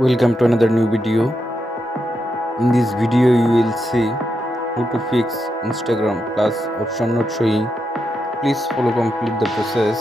Welcome to another new video. In this video you will see how to fix Instagram plus option not showing. Please follow complete the process.